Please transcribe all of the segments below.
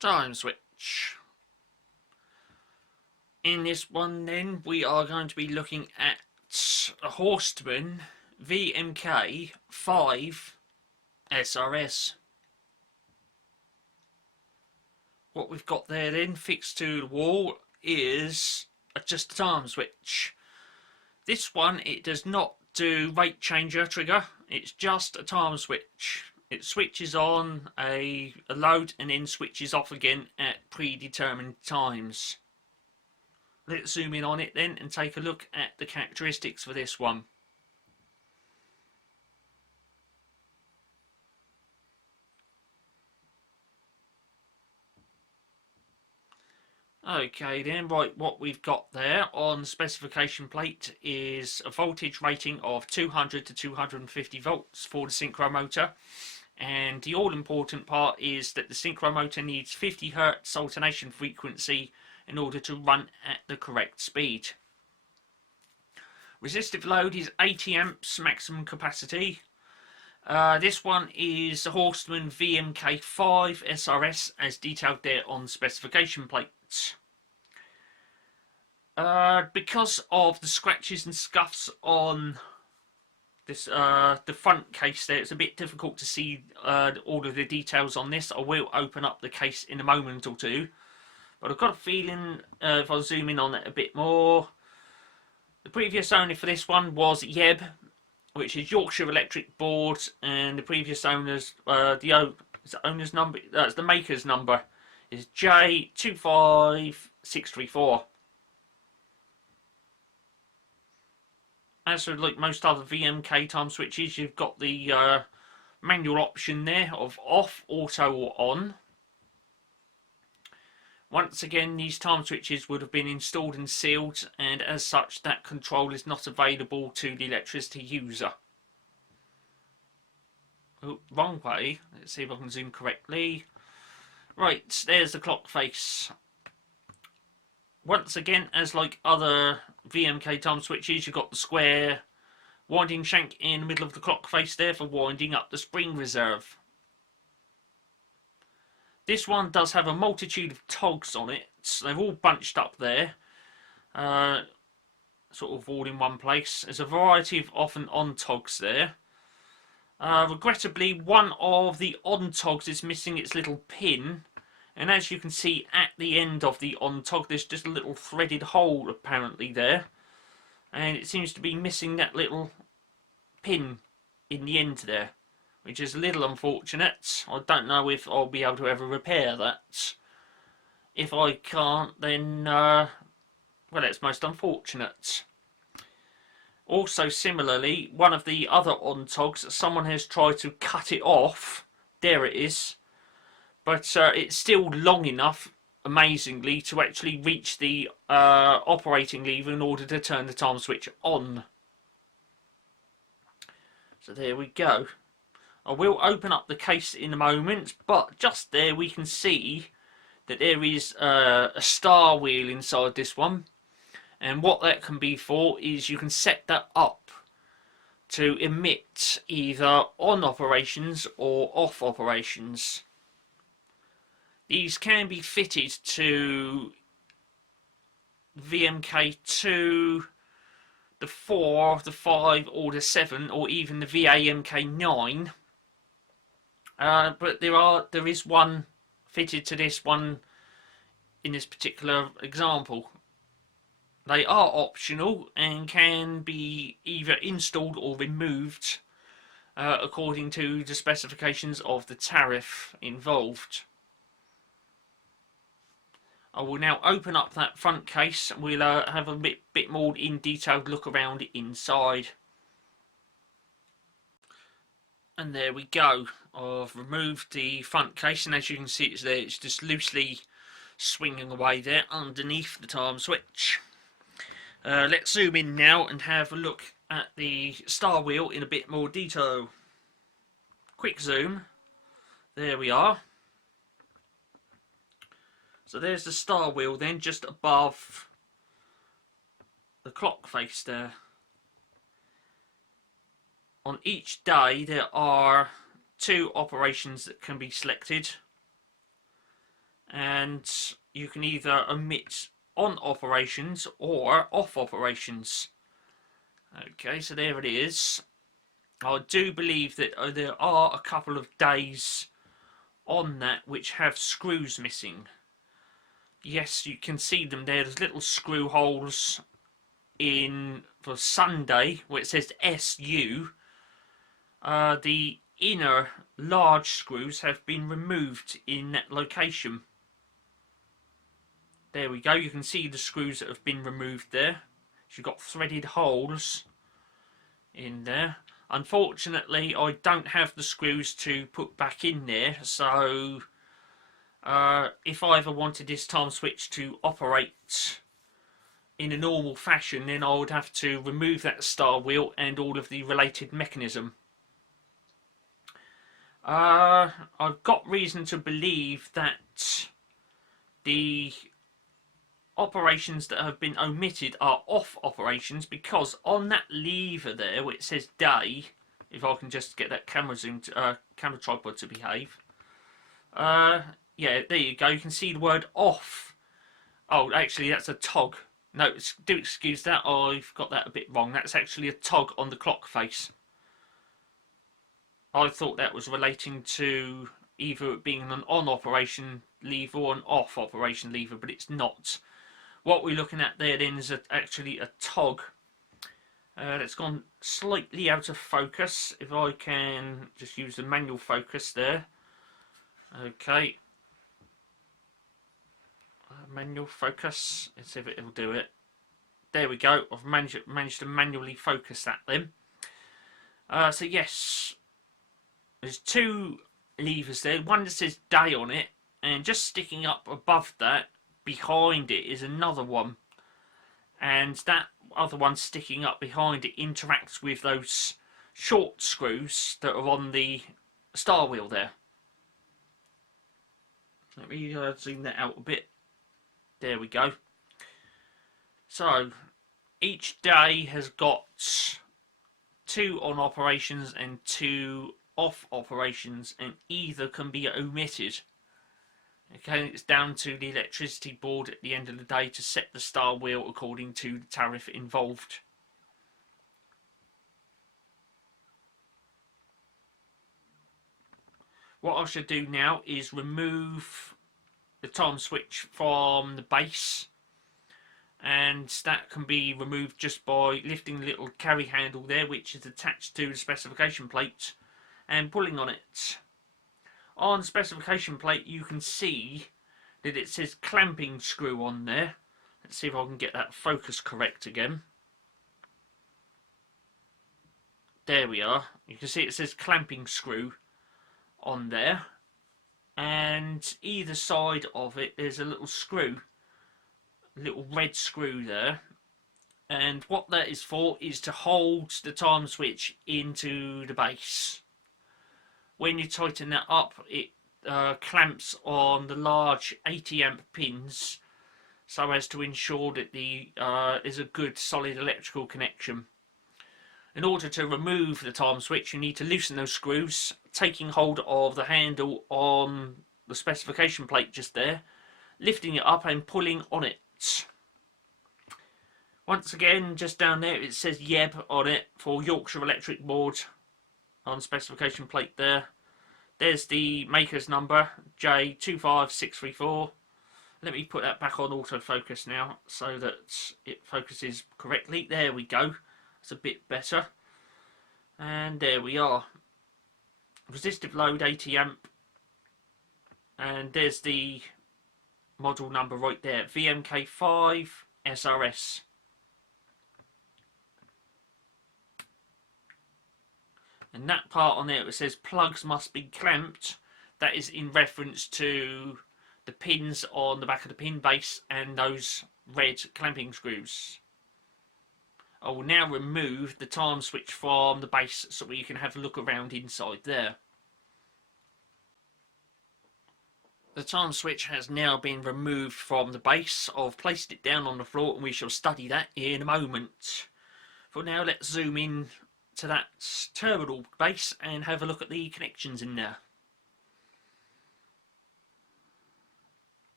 Timeswitch. In this one then we are going to be looking at a Horstmann Vmk 5 SRS. What we've got there then fixed to the wall is just a time switch. This one, it does not do rate changer trigger, it's just a time switch. It switches on a load and then switches off again at predetermined times. Let's zoom in on it then and take a look at the characteristics for this one. Okay then, right, what we've got there on the specification plate is a voltage rating of 200 to 250 volts for the synchro motor. And the all-important part is that the synchro motor needs 50 Hz alternation frequency in order to run at the correct speed. Resistive load is 80 amps maximum capacity. This one is the Horstmann Vmk 5 SRS as detailed there on the specification plate. Because of the scratches and scuffs on this the front case there, it's a bit difficult to see all of the details on this. I will open up the case in a moment or two, but I've got a feeling if I zoom in on it a bit more, the previous owner for this one was Yeb, which is Yorkshire Electric Board, and the previous owner's the owner's number, that's the maker's number, is J25634. As for like most other VMK time switches, you've got the manual option there of off, auto or on. Once again, these time switches would have been installed and sealed, and as such that control is not available to the electricity user. Oh, wrong way. Let's see if I can zoom correctly. Right, there's the clock face. Once again, as like other VMK time switches, you've got the square winding shank in the middle of the clock face there for winding up the spring reserve. This one does have a multitude of togs on it. They're all bunched up there, sort of all in one place. There's a variety of off and on togs there. Regrettably, one of the on togs is missing its little pin. And as you can see at the end of the on tog, there's just a little threaded hole apparently there. And it seems to be missing that little pin in the end there, which is a little unfortunate. I don't know if I'll be able to ever repair that. If I can't, then, well, it's most unfortunate. Also, similarly, one of the other on togs, someone has tried to cut it off. There it is. But it's still long enough, amazingly, to actually reach the operating lever in order to turn the time switch on. So there we go. I will open up the case in a moment, but just there we can see that there is a star wheel inside this one. And what that can be for is you can set that up to emit either on operations or off operations. These can be fitted to VMK2, the 4, the 5 or the 7 or even the VAMK9. But there is one fitted to this one in this particular example. They are optional and can be either installed or removed according to the specifications of the tariff involved. I will now open up that front case and we'll have a bit more in detailed look around it inside. And there we go. I've removed the front case, and as you can see it's there, it's just loosely swinging away there underneath the time switch. Let's zoom in now and have a look at the star wheel in a bit more detail. Quick zoom. There we are. So there's the star wheel then, just above the clock face there. On each day there are 2 operations that can be selected, and you can either omit on operations or off operations. Okay, so there it is. I do believe that there are a couple of days on that which have screws missing. Yes, you can see them there. There's little screw holes in for Sunday where it says SU. The inner large screws have been removed in that location. There we go. You can see the screws that have been removed there. You've got threaded holes in there. Unfortunately, I don't have the screws to put back in there, so if I ever wanted this time switch to operate in a normal fashion, then I would have to remove that star wheel and all of the related mechanism. I've got reason to believe that the operations that have been omitted are off operations, because on that lever there where it says day, if I can just get that camera zoom to, camera tripod to behave, yeah, there you go, you can see the word off. Oh, actually that's a tog. No, do excuse that, I've got that a bit wrong. That's actually a tog on the clock face. I thought that was relating to either it being an on operation lever or an off operation lever, but it's not. What we're looking at there then is actually a tog. That's gone slightly out of focus. If I can just use the manual focus there. Okay. Manual focus. Let's see if it'll do it. There we go. I've managed to manually focus that then. So yes, there's 2 levers there. One that says day on it, and just sticking up above that, behind it, is another one. And that other one sticking up behind it interacts with those short screws that are on the star wheel there. Let me zoom that out a bit. There we go. So each day has got 2 on operations and 2 off operations, and either can be omitted. Okay, it's down to the electricity board at the end of the day to set the star wheel according to the tariff involved. What I should do now is remove the time switch from the base, and that can be removed just by lifting the little carry handle there, which is attached to the specification plate, and pulling on it. On the specification plate you can see that it says clamping screw on there. Let's see if I can get that focus correct again. There we are. You can see it says clamping screw on there, and either side of it there's a little screw, a little red screw there, and what that is for is to hold the time switch into the base. When you tighten that up, it clamps on the large 80 amp pins so as to ensure that the is a good solid electrical connection. In order to remove the time switch, you need to loosen those screws, taking hold of the handle on the specification plate just there, lifting it up and pulling on it. Once again, just down there it says YEB on it for Yorkshire Electric Board on specification plate there. There's the maker's number, J25634. Let me put that back on autofocus now so that it focuses correctly. There we go. That's a bit better. And there we are. Resistive load 80 amp. And there's the model number right there, Vmk5 SRS. And that part on there it says plugs must be clamped. That is in reference to the pins on the back of the pin base and those red clamping screws. I will now remove the time switch from the base so we can have a look around inside there. The time switch has now been removed from the base. I've placed it down on the floor and we shall study that in a moment. For now, let's zoom in to that terminal base and have a look at the connections in there.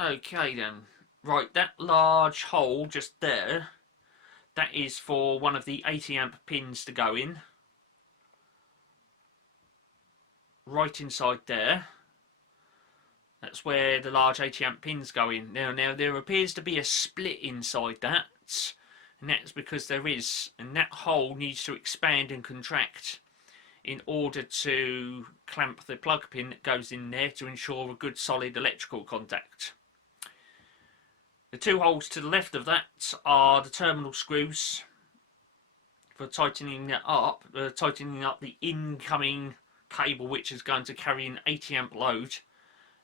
Okay then, right, that large hole just there, that is for one of the 80 amp pins to go in. Right inside there, that's where the large 80 amp pins go in. Now there appears to be a split inside that, and that's because there is, and that hole needs to expand and contract in order to clamp the plug pin that goes in there to ensure a good solid electrical contact. The two holes to the left of that are the terminal screws for tightening that up, tightening up the incoming cable which is going to carry an 80 amp load.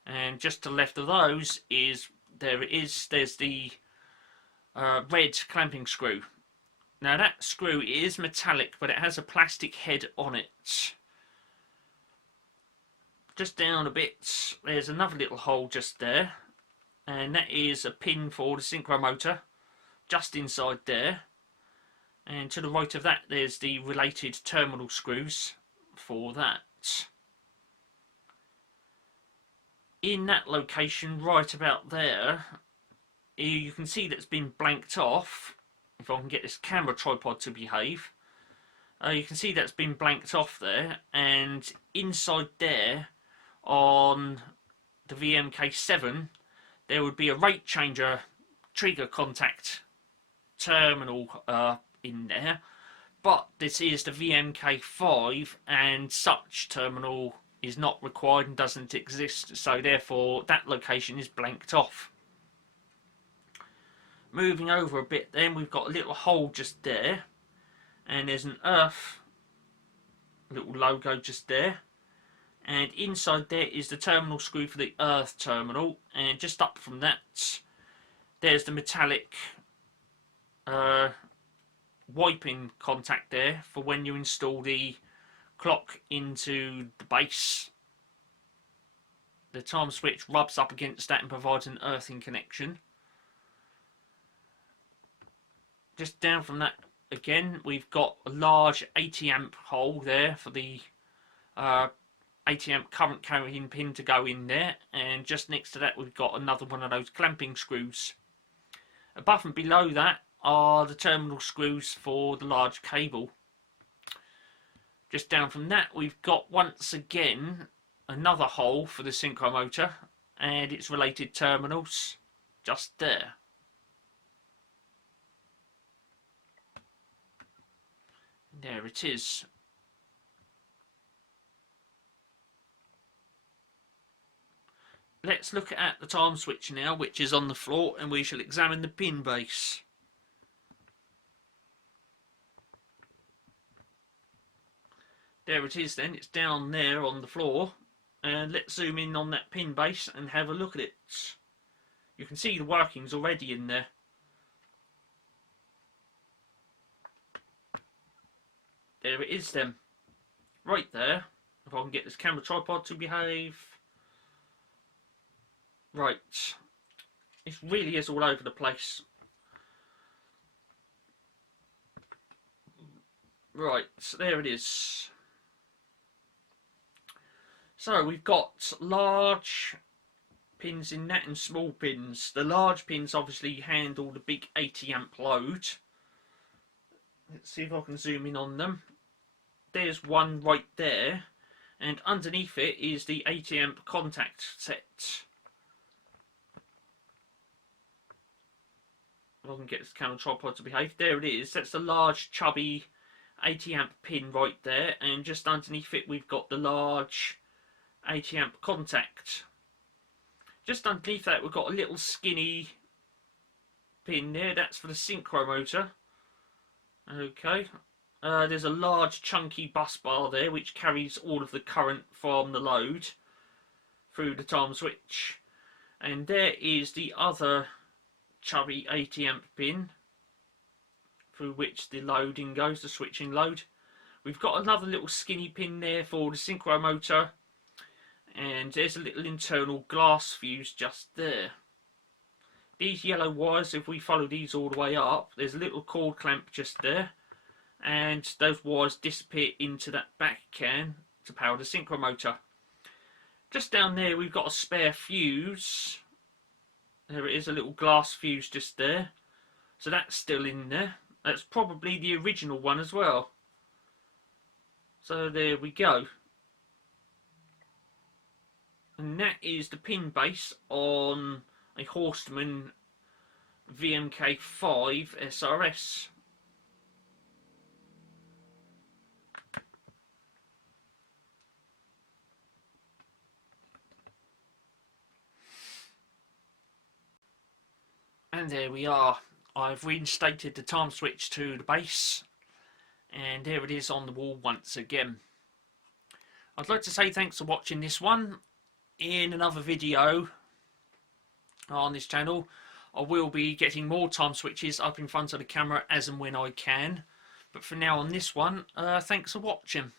And just to the left of those is there's the red clamping screw. Now that screw is metallic, but it has a plastic head on it. Just down a bit, there's another little hole just there, and that is a pin for the synchro motor, just inside there. And to the right of that, there's the related terminal screws for that. In that location, right about there, you can see that's been blanked off. If I can get this camera tripod to behave, you can see that's been blanked off there, and inside there on the VMK7 there would be a rate changer trigger contact terminal in there, but this is the VMK5 and such terminal is not required and doesn't exist, so therefore that location is blanked off. Moving over a bit then, we've got a little hole just there, and there's an earth little logo just there, and inside there is the terminal screw for the earth terminal, and just up from that there's the metallic wiping contact there for when you install the clock into the base. The time switch rubs up against that and provides an earthing connection. Just down from that again, we've got a large 80 amp hole there for the 80 amp current carrying pin to go in there, and just next to that we've got another one of those clamping screws. Above and below that are the terminal screws for the large cable. Just down from that we've got once again another hole for the synchro motor and its related terminals just there. There it is. Let's look at the time switch now, which is on the floor, and we shall examine the pin base. There it is then, it's down there on the floor, and let's zoom in on that pin base and have a look at it. You can see the workings already in there. There it is then, right there. If I can get this camera tripod to behave. Right, it really is all over the place. Right, so there it is. So we've got large pins in that and small pins. The large pins obviously handle the big 80 amp load. Let's see if I can zoom in on them. There's one right there, and underneath it is the 80 amp contact set. If I can get this camera tripod to behave. There it is. That's the large chubby 80 amp pin right there, and just underneath it we've got the large 80 amp contact. Just underneath that we've got a little skinny pin there. That's for the synchro motor. Okay. There's a large chunky bus bar there which carries all of the current from the load through the time switch, and there is the other chubby 80 amp pin through which the loading goes, the switching load. We've got another little skinny pin there for the synchro motor, And there's a little internal glass fuse just there. These yellow wires, if we follow these all the way up, there's a little cord clamp just there, and those wires disappear into that back can to power the synchro motor. Just down there we've got a spare fuse. There it is, a little glass fuse just there. So that's still in there. That's probably the original one as well. So there we go. And that is the pin base on a Horstmann Vmk 5 SRS. And there we are. I've reinstated the time switch to the base, and there it is on the wall once again. I'd like to say thanks for watching this one. In another video on this channel, I will be getting more time switches up in front of the camera as and when I can. But for now on this one, thanks for watching.